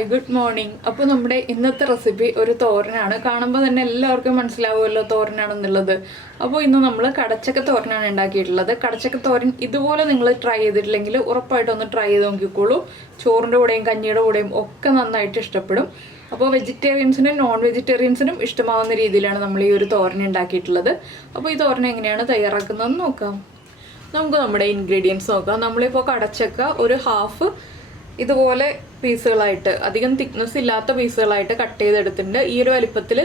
Hi good morning. അപ്പോൾ നമ്മുടെ ഇന്നത്തെ റെസിപ്പി ഒരു തോരനാണ്. കാണുമ്പോൾ തന്നെ എല്ലാവർക്കും മനസ്സിലാവുമല്ലോ തോരനാണെന്നുള്ളത്. അപ്പോൾ ഇന്ന് നമ്മൾ കടച്ചക്ക തോരനാണ് ഉണ്ടാക്കിയിട്ടുള്ളത്. കടച്ചക്ക തോരൻ ഇതുപോലെ നിങ്ങൾ ട്രൈ ചെയ്തിട്ടില്ലെങ്കിൽ ഉറപ്പായിട്ടും ഒന്ന് ട്രൈ ചെയ്ത് നോക്കിക്കോളൂ. ചോറിൻ്റെ കൂടെയും കഞ്ഞിയുടെ കൂടെയും ഒക്കെ നന്നായിട്ട് ഇഷ്ടപ്പെടും. അപ്പോൾ വെജിറ്റേറിയൻസിനും നോൺ വെജിറ്റേറിയൻസിനും ഇഷ്ടമാവുന്ന രീതിയിലാണ് നമ്മൾ ഈ ഒരു തോരൻ ഉണ്ടാക്കിയിട്ടുള്ളത്. അപ്പോൾ ഈ തോരൻ എങ്ങനെയാണ് തയ്യാറാക്കുന്നതെന്ന് നോക്കാം. നമുക്ക് നമ്മുടെ ഇൻഗ്രീഡിയൻസ് നോക്കാം. നമ്മളിപ്പോൾ കടച്ചക്ക ഒരു ഹാഫ് ഇതുപോലെ പീസുകളായിട്ട്, അധികം തിക്നെസ് ഇല്ലാത്ത പീസുകളായിട്ട് കട്ട് ചെയ്തെടുത്തിട്ടുണ്ട്. ഈ ഒരു വലിപ്പത്തിൽ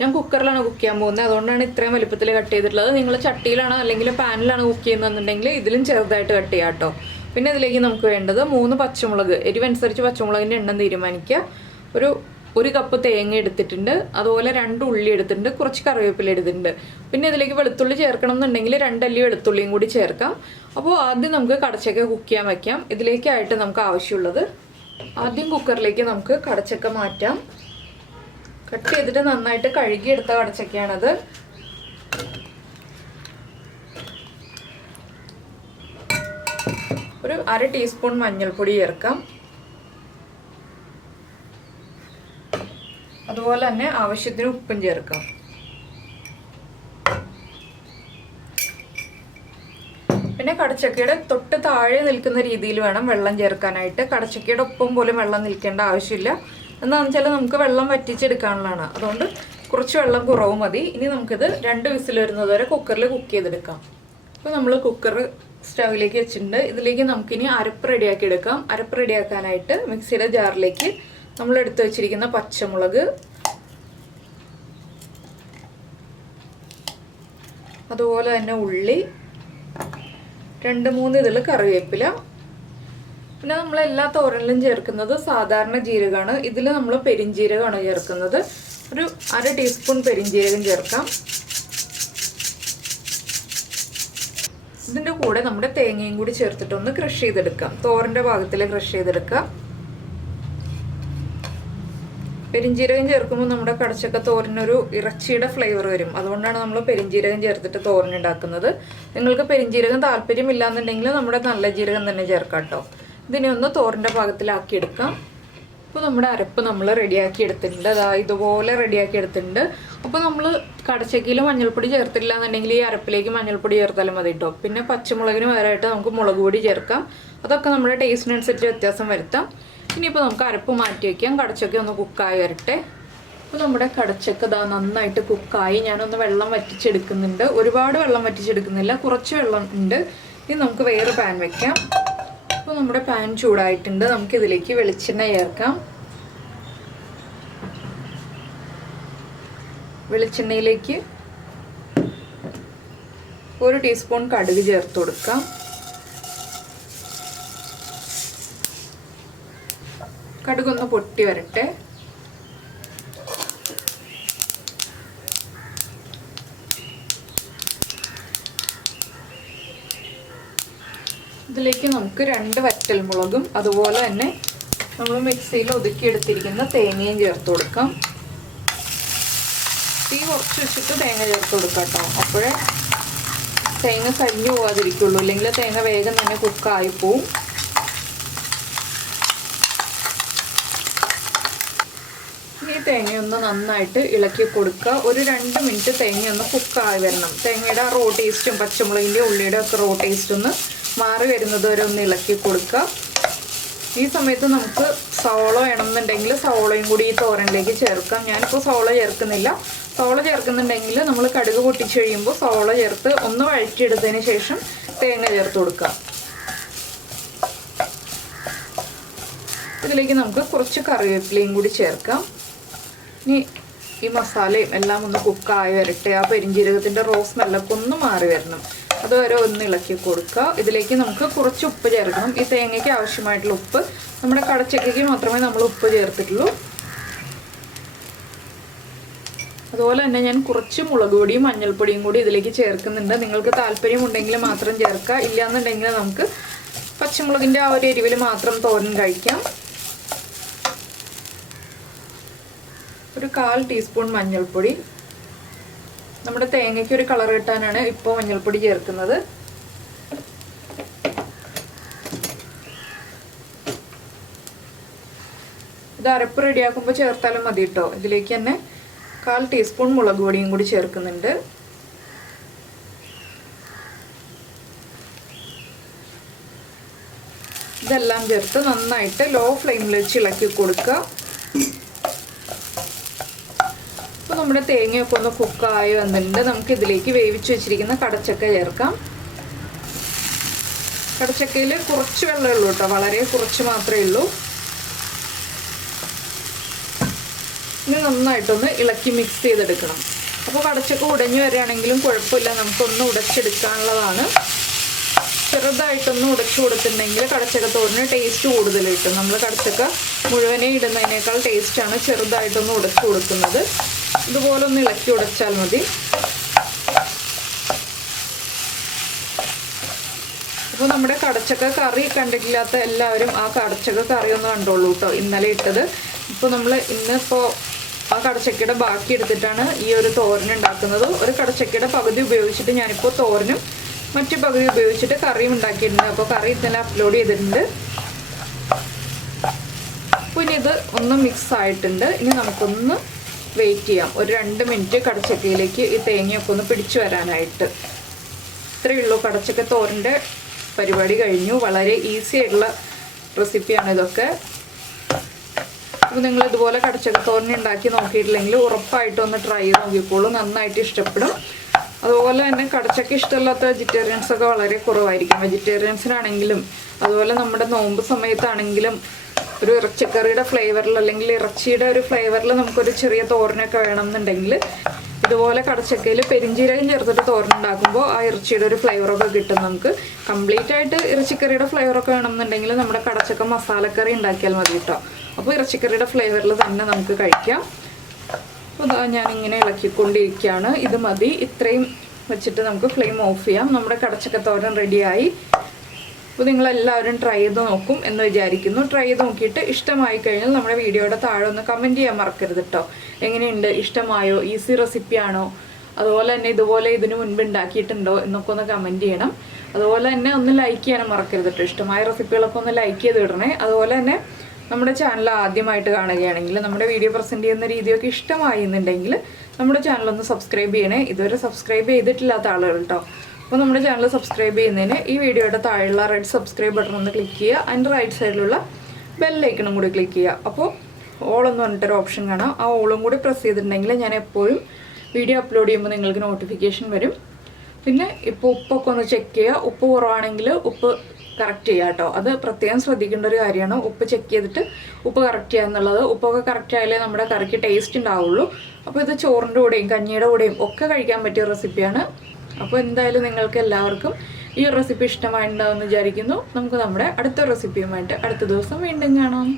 ഞാൻ കുക്കറിലാണ് കുക്ക് ചെയ്യാൻ പോകുന്നത്, അതുകൊണ്ടാണ് ഇത്രയും വലിപ്പത്തിൽ കട്ട് ചെയ്തിട്ടുള്ളത്. നിങ്ങൾ ചട്ടിയിലാണ് അല്ലെങ്കിൽ പാനിലാണ് കുക്ക് ചെയ്യുന്നതെന്നുണ്ടെങ്കിൽ ഇതിലും ചെറുതായിട്ട് കട്ട് ചെയ്യാം കേട്ടോ. പിന്നെ ഇതിലേക്ക് നമുക്ക് വേണ്ടത് 3 പച്ചമുളക്, എരിവനുസരിച്ച് പച്ചമുളകിൻ്റെ എണ്ണം തീരുമാനിക്കുക. ഒരു കപ്പ് തേങ്ങ എടുത്തിട്ടുണ്ട്, അതുപോലെ 2 ഉള്ളി എടുത്തിട്ടുണ്ട്, കുറച്ച് കറിവേപ്പില എടുത്തിട്ടുണ്ട്. പിന്നെ ഇതിലേക്ക് വെളുത്തുള്ളി ചേർക്കണം എന്നുണ്ടെങ്കിൽ 2 അല്ലി വെളുത്തുള്ളിയും കൂടി ചേർക്കാം. അപ്പോൾ ആദ്യം നമുക്ക് കടച്ചക്ക കുക്ക് ചെയ്യാൻ വയ്ക്കാം. ഇതിലേക്കായിട്ട് നമുക്ക് ആവശ്യമുള്ളത്, ആദ്യം കുക്കറിലേക്ക് നമുക്ക് കടച്ചക്ക മാറ്റാം. കട്ട് ചെയ്തിട്ട് നന്നായിട്ട് കഴുകിയെടുത്ത കടച്ചക്കയാണത്. ഒരു 1/2 ടീസ്പൂൺ മഞ്ഞൾപ്പൊടി ചേർക്കാം. അതുപോലെ തന്നെ ആവശ്യത്തിന് ഉപ്പും ചേർക്കാം. പിന്നെ കടച്ചക്കയുടെ തൊട്ട് താഴെ നിൽക്കുന്ന രീതിയിൽ വേണം വെള്ളം ചേർക്കാനായിട്ട്. കടച്ചക്കയുടെ ഒപ്പം പോലും വെള്ളം നിൽക്കേണ്ട ആവശ്യമില്ല. എന്താണെന്ന് വെച്ചാൽ നമുക്ക് വെള്ളം വറ്റിച്ചെടുക്കാനുള്ളതാണ്, അതുകൊണ്ട് കുറച്ച് വെള്ളം കുറവ് മതി. ഇനി നമുക്കിത് 2 വിസിൽ വരുന്നത് വരെ കുക്കറിൽ കുക്ക് ചെയ്തെടുക്കാം. അപ്പോൾ നമ്മൾ കുക്കർ സ്റ്റൗവിലേക്ക് വെച്ചിട്ടുണ്ട്. ഇതിലേക്ക് നമുക്കിനി അരപ്പ് റെഡിയാക്കി എടുക്കാം. അരപ്പ് റെഡിയാക്കാനായിട്ട് മിക്സിയുടെ ജാറിലേക്ക് നമ്മൾ എടുത്തു വെച്ചിരിക്കുന്ന പച്ചമുളക്, അതുപോലെ തന്നെ ഉള്ളി, 2-3 ഇതിൽ കറിവേപ്പില. പിന്നെ നമ്മൾ എല്ലാ തോരനിലും ചേർക്കുന്നത് സാധാരണ ജീരകമാണ്. ഇതിൽ നമ്മൾ പെരിഞ്ജീരകമാണ് ചേർക്കുന്നത്. ഒരു 1/2 ടീസ്പൂൺ പെരിഞ്ജീരകം ചേർക്കാം. ഇതിൻ്റെ കൂടെ നമ്മുടെ തേങ്ങയും കൂടി ചേർത്തിട്ടൊന്ന് ക്രഷ് ചെയ്തെടുക്കാം. തോരൻ്റെ ഭാഗത്തിൽ ക്രഷ് ചെയ്തെടുക്കാം. പെരിഞ്ജീരകം ചേർക്കുമ്പോൾ നമ്മുടെ കടച്ചക്ക തോരനൊരു ഇറച്ചിയുടെ ഫ്ലേവർ വരും, അതുകൊണ്ടാണ് നമ്മൾ പെരിഞ്ജീരകം ചേർത്തിട്ട് തോരൻ ഉണ്ടാക്കുന്നത്. നിങ്ങൾക്ക് പെരിഞ്ജീരകം താല്പര്യമില്ല എന്നുണ്ടെങ്കിൽ നമ്മുടെ നല്ല ജീരകം തന്നെ ചേർക്കാം കേട്ടോ. ഇതിനെ ഒന്ന് തോരൻ്റെ ഭാഗത്തിലാക്കി എടുക്കാം. അപ്പോൾ നമ്മുടെ അരപ്പ് നമ്മൾ റെഡിയാക്കി എടുത്തിട്ടുണ്ട്. ഇതുപോലെ റെഡിയാക്കി എടുത്തിട്ടുണ്ട്. അപ്പോൾ നമ്മൾ കടച്ചക്കയിൽ മഞ്ഞൾപ്പൊടി ചേർത്തില്ല എന്നുണ്ടെങ്കിൽ ഈ അരപ്പിലേക്ക് മഞ്ഞൾപ്പൊടി ചേർത്താലും മതി കേട്ടോ. പിന്നെ പച്ചമുളകിന് പകരമായിട്ട് നമുക്ക് മുളക് പൊടി ചേർക്കാം. അതൊക്കെ നമ്മുടെ ടേസ്റ്റിനനുസരിച്ച് വ്യത്യാസം വരുത്താം. ഇനിയിപ്പോൾ നമുക്ക് അരപ്പ് മാറ്റി വയ്ക്കാം. കടച്ചക്ക ഒന്ന് കുക്കായി വരട്ടെ. അപ്പോൾ നമ്മുടെ കടച്ചക്ക നന്നായിട്ട് കുക്കായി. ഞാനൊന്ന് വെള്ളം വറ്റിച്ചെടുക്കുന്നുണ്ട്. ഒരുപാട് വെള്ളം വറ്റിച്ചെടുക്കുന്നില്ല, കുറച്ച് വെള്ളം ഉണ്ട്. ഇനി നമുക്ക് വേറെ പാൻ വെക്കാം. അപ്പോൾ നമ്മുടെ പാൻ ചൂടായിട്ടുണ്ട്. നമുക്കിതിലേക്ക് വെളിച്ചെണ്ണ ചേർക്കാം. വെളിച്ചെണ്ണയിലേക്ക് 1 ടീസ്പൂൺ കടുക് ചേർത്ത് കൊടുക്കാം. കടുകൊന്ന് പൊട്ടി വരട്ടെ. ഇതിലേക്ക് നമുക്ക് 2 വറ്റൽമുളകും അതുപോലെ തന്നെ നമ്മൾ മിക്സിയിൽ ഒതുക്കിയെടുത്തിരിക്കുന്ന തേങ്ങയും ചേർത്ത് കൊടുക്കാം. തീ കുറച്ച് വെച്ചിട്ട് തേങ്ങ ചേർത്ത് കൊടുക്കാം കേട്ടോ. അപ്പോഴേ തേങ്ങ കരിഞ്ഞു പോകാതിരിക്കുള്ളൂ, ഇല്ലെങ്കിൽ തേങ്ങ വേഗം തന്നെ കുക്കായി പോവും. ഈ തേങ്ങയൊന്ന് നന്നായിട്ട് ഇളക്കി കൊടുക്കുക. ഒരു 2 മിനിറ്റ് തേങ്ങയൊന്ന് കുക്കായി വരണം. തേങ്ങയുടെ ആ റോ ടേസ്റ്റും പച്ചമുളകിൻ്റെ ഉള്ളിയുടെ ഒക്കെ റോ ടേസ്റ്റ് ഒന്ന് മാറി വരുന്നത് വരെ ഒന്ന് ഇളക്കി കൊടുക്കുക. ഈ സമയത്ത് നമുക്ക് സവോള വേണമെന്നുണ്ടെങ്കിൽ സവോളയും കൂടി ഈ തോരനിലേക്ക് ചേർക്കാം. ഞാനിപ്പോൾ സവോള ചേർക്കുന്നില്ല. സവോള ചേർക്കുന്നുണ്ടെങ്കിൽ നമ്മൾ കടുക് പൊട്ടിച്ച് കഴിയുമ്പോൾ സവോള ചേർത്ത് ഒന്ന് വഴറ്റിയെടുത്തതിന് ശേഷം തേങ്ങ ചേർത്ത് കൊടുക്കാം. ഇതിലേക്ക് നമുക്ക് കുറച്ച് കറിവേപ്പിലയും കൂടി ചേർക്കാം. ഇനി ഈ മസാലയും എല്ലാം ഒന്ന് കുക്കായി വരട്ടെ. ആ പെരിഞ്ജീരകത്തിൻ്റെ റോസ് സ്മെല്ലൊക്കെ ഒന്ന് മാറി വരണം, അതുവരെ ഒന്ന് ഇളക്കി കൊടുക്കുക. ഇതിലേക്ക് നമുക്ക് കുറച്ച് ഉപ്പ് ചേർക്കണം. ഈ തേങ്ങയ്ക്ക് ആവശ്യമായിട്ടുള്ള ഉപ്പ്, നമ്മുടെ കടച്ചക്കയ്ക്ക് മാത്രമേ നമ്മൾ ഉപ്പ് ചേർത്തിട്ടുള്ളൂ. അതുപോലെ തന്നെ ഞാൻ കുറച്ച് മുളക് പൊടിയും മഞ്ഞൾപ്പൊടിയും കൂടി ഇതിലേക്ക് ചേർക്കുന്നുണ്ട്. നിങ്ങൾക്ക് താല്പര്യമുണ്ടെങ്കിൽ മാത്രം ചേർക്കുക, ഇല്ലയെന്നുണ്ടെങ്കിൽ നമുക്ക് പച്ചമുളകിൻ്റെ ആ ഒരു എരിവിൽ മാത്രം തോരൻ കഴിക്കാം. ഒരു 1/4 ടീസ്പൂൺ മഞ്ഞൾപ്പൊടി. നമ്മുടെ തേങ്ങയ്ക്ക് ഒരു കളർ കിട്ടാനാണ് ഇപ്പോൾ മഞ്ഞൾപ്പൊടി ചേർക്കുന്നത്. ഇത് അരപ്പ് റെഡിയാക്കുമ്പോൾ ചേർത്താലും മതി കേട്ടോ. ഇതിലേക്ക് തന്നെ 1/4 ടീസ്പൂൺ മുളക് പൊടിയും കൂടി ചേർക്കുന്നുണ്ട്. ഇതെല്ലാം ചേർത്ത് നന്നായിട്ട് ലോ ഫ്ലെയിമിൽ വെച്ച് ഇളക്കി കൊടുക്കുക. അപ്പോൾ നമ്മുടെ തേങ്ങയൊക്കെ ഒന്ന് കുക്കായി വന്നിട്ടുണ്ട്. നമുക്ക് ഇതിലേക്ക് വേവിച്ച് വെച്ചിരിക്കുന്ന കടച്ചക്ക ചേർക്കാം. കടച്ചക്കയിൽ കുറച്ച് വെള്ളമേ ഉള്ളൂ കേട്ടോ, വളരെ കുറച്ച് മാത്രമേ ഉള്ളൂ. ഇനി നന്നായിട്ടൊന്ന് ഇളക്കി മിക്സ് ചെയ്തെടുക്കണം. അപ്പോൾ കടച്ചക്ക ഉടഞ്ഞു വരികയാണെങ്കിലും കുഴപ്പമില്ല, നമുക്കൊന്ന് ഉടച്ചെടുക്കാനുള്ളതാണ്. ചെറുതായിട്ടൊന്ന് ഉടച്ചു കൊടുത്തിട്ടുണ്ടെങ്കിൽ കടച്ചക്ക തോരന് ടേസ്റ്റ് കൂടുതൽ കിട്ടും. നമ്മൾ കടച്ചക്ക മുഴുവനെ ഇടുന്നതിനേക്കാൾ ടേസ്റ്റാണ് ചെറുതായിട്ടൊന്ന് ഉടച്ചു കൊടുക്കുന്നത്. ഇതുപോലെ ഒന്ന് ഇളക്കി ഉടച്ചാൽ മതി. അപ്പോൾ നമ്മുടെ കടച്ചക്ക കറി കണ്ടിട്ടില്ലാത്ത എല്ലാവരും ആ കടച്ചക്ക കറി ഒന്ന് കണ്ടോളൂ കേട്ടോ, ഇന്നലെ ഇട്ടത്. ഇപ്പോൾ നമ്മൾ ഇന്നിപ്പോൾ ആ കടച്ചക്കയുടെ ബാക്കി എടുത്തിട്ടാണ് ഈ ഒരു തോരൻ ഉണ്ടാക്കുന്നത്. ഒരു കടച്ചക്കയുടെ പകുതി ഉപയോഗിച്ചിട്ട് ഞാനിപ്പോൾ തോരനും മറ്റു പകുതി ഉപയോഗിച്ചിട്ട് കറിയും ഉണ്ടാക്കിയിട്ടുണ്ട്. അപ്പോൾ കറി ഇന്നലെ അപ്ലോഡ് ചെയ്തിട്ടുണ്ട്. അപ്പോൾ ഇനി ഇത് ഒന്ന് മിക്സ് ആയിട്ടുണ്ട്. ഇനി നമുക്കൊന്ന് വെയിറ്റ് ചെയ്യാം, ഒരു 2 മിനിറ്റ് കടച്ചക്കയിലേക്ക് ഈ തേങ്ങയൊക്കെ ഒന്ന് പിടിച്ചു വരാനായിട്ട്. ഇത്രയേ ഉള്ളൂ, കടച്ചക്ക തോരൻ്റെ പരിപാടി കഴിഞ്ഞു. വളരെ ഈസി ആയിട്ടുള്ള റെസിപ്പിയാണ് ഇതൊക്കെ. അപ്പോൾ നിങ്ങൾ ഇതുപോലെ കടച്ചക്ക തോരൻ ഉണ്ടാക്കി നോക്കിയിട്ടില്ലെങ്കിൽ ഉറപ്പായിട്ടും ഒന്ന് ട്രൈ ചെയ്ത് നോക്കിക്കോളൂ, നന്നായിട്ട് ഇഷ്ടപ്പെടും. അതുപോലെ തന്നെ കടച്ചക്ക ഇഷ്ടമില്ലാത്ത വെജിറ്റേറിയൻസൊക്കെ വളരെ കുറവായിരിക്കും. വെജിറ്റേറിയൻസിനാണെങ്കിലും അതുപോലെ നമ്മുടെ നോമ്പ് സമയത്താണെങ്കിലും ഒരു ഇറച്ചിക്കറിയുടെ ഫ്ലേവറിൽ അല്ലെങ്കിൽ ഇറച്ചിയുടെ ഒരു ഫ്ലേവറിൽ നമുക്കൊരു ചെറിയ തോരനൊക്കെ വേണമെന്നുണ്ടെങ്കിൽ ഇതുപോലെ കടച്ചക്കയിൽ പെരിഞ്ചീരകം ചേർത്തിട്ട് തോരൻ ഉണ്ടാക്കുമ്പോൾ ആ ഇറച്ചിയുടെ ഒരു ഫ്ലേവറൊക്കെ കിട്ടും നമുക്ക്. കംപ്ലീറ്റ് ആയിട്ട് ഇറച്ചിക്കറിയുടെ ഫ്ലേവറൊക്കെ വേണമെന്നുണ്ടെങ്കിൽ നമ്മുടെ കടച്ചക്ക മസാലക്കറി ഉണ്ടാക്കിയാൽ മതി കേട്ടോ. അപ്പോൾ ഇറച്ചിക്കറിയുടെ ഫ്ലേവറിൽ തന്നെ നമുക്ക് കഴിക്കാം. അപ്പോൾ ഞാനിങ്ങനെ ഇളക്കിക്കൊണ്ടിരിക്കുകയാണ്. ഇത് മതി, ഇത്രയും വെച്ചിട്ട് നമുക്ക് ഫ്ലെയിം ഓഫ് ചെയ്യാം. നമ്മുടെ കടച്ചക്ക തോരൻ റെഡിയായി. അപ്പോൾ നിങ്ങളെല്ലാവരും ട്രൈ ചെയ്ത് നോക്കും എന്ന് വിചാരിക്കുന്നു. ട്രൈ ചെയ്ത് നോക്കിയിട്ട് ഇഷ്ടമായി കഴിഞ്ഞാൽ നമ്മുടെ വീഡിയോയുടെ താഴെ ഒന്ന് കമൻറ്റ് ചെയ്യാൻ മറക്കരുത് കേട്ടോ. എങ്ങനെയുണ്ട്, ഇഷ്ടമായോ, ഈസി റെസിപ്പിയാണോ, അതുപോലെ തന്നെ ഇതുപോലെ ഇതിന് മുൻപ് ഉണ്ടാക്കിയിട്ടുണ്ടോ എന്നൊക്കെ ഒന്ന് കമൻറ്റ് ചെയ്യണം. അതുപോലെ തന്നെ ഒന്ന് ലൈക്ക് ചെയ്യാനും മറക്കരുത് കേട്ടോ. ഇഷ്ടമായ റെസിപ്പികളൊക്കെ ഒന്ന് ലൈക്ക് ചെയ്ത് ഇടണേ. അതുപോലെ തന്നെ നമ്മുടെ ചാനൽ ആദ്യമായിട്ട് കാണുകയാണെങ്കിൽ നമ്മുടെ വീഡിയോ പ്രസൻറ്റ് ചെയ്യുന്ന രീതിയൊക്കെ ഇഷ്ടമായി എന്നുണ്ടെങ്കിൽ നമ്മുടെ ചാനലൊന്ന് സബ്സ്ക്രൈബ് ചെയ്യണേ. ഇതുവരെ സബ്സ്ക്രൈബ് ചെയ്തിട്ടില്ലാത്ത ആളുകൾ കേട്ടോ. അപ്പോൾ നമ്മുടെ ചാനൽ സബ്സ്ക്രൈബ് ചെയ്യുന്നതിന് ഈ വീഡിയോയുടെ താഴെയുള്ള റെഡ് സബ്സ്ക്രൈബ് ബട്ടൺ ഒന്ന് ക്ലിക്ക് ചെയ്യുക. അതിൻ്റെ റൈറ്റ് സൈഡിലുള്ള ബെല്ലൈക്കണും കൂടി ക്ലിക്ക് ചെയ്യുക. അപ്പോൾ ഓളെന്ന് പറഞ്ഞിട്ടൊരു ഓപ്ഷൻ കാണാം. ആ ഓളും കൂടി പ്രസ് ചെയ്തിട്ടുണ്ടെങ്കിൽ ഞാൻ എപ്പോഴും വീഡിയോ അപ്ലോഡ് ചെയ്യുമ്പോൾ നിങ്ങൾക്ക് നോട്ടിഫിക്കേഷൻ വരും. പിന്നെ ഇപ്പോൾ ഉപ്പൊക്കെ ഒന്ന് ചെക്ക് ചെയ്യുക. ഉപ്പ് കുറവാണെങ്കിൽ ഉപ്പ് കറക്റ്റ് ചെയ്യുക കേട്ടോ. അത് പ്രത്യേകം ശ്രദ്ധിക്കേണ്ട ഒരു കാര്യമാണ്. ഉപ്പ് ചെക്ക് ചെയ്തിട്ട് ഉപ്പ് കറക്റ്റ് ചെയ്യുക എന്നുള്ളത്. ഉപ്പൊക്കെ കറക്റ്റ് ആയാലേ നമ്മുടെ കറിക്ക് ടേസ്റ്റ് ഉണ്ടാവുള്ളൂ. അപ്പോൾ ഇത് ചോറിൻ്റെ കൂടെയും കഞ്ഞിയുടെ കൂടെയും ഒക്കെ കഴിക്കാൻ പറ്റിയ റെസിപ്പിയാണ്. അപ്പോൾ എന്തായാലും നിങ്ങൾക്ക് എല്ലാവർക്കും ഈ ഒരു റെസിപ്പി ഇഷ്ടമായിട്ടുണ്ടാവുമെന്ന് വിചാരിക്കുന്നു. നമുക്ക് നമ്മുടെ അടുത്ത റെസിപ്പിയുമായിട്ട് അടുത്ത ദിവസം വീണ്ടും കാണാം.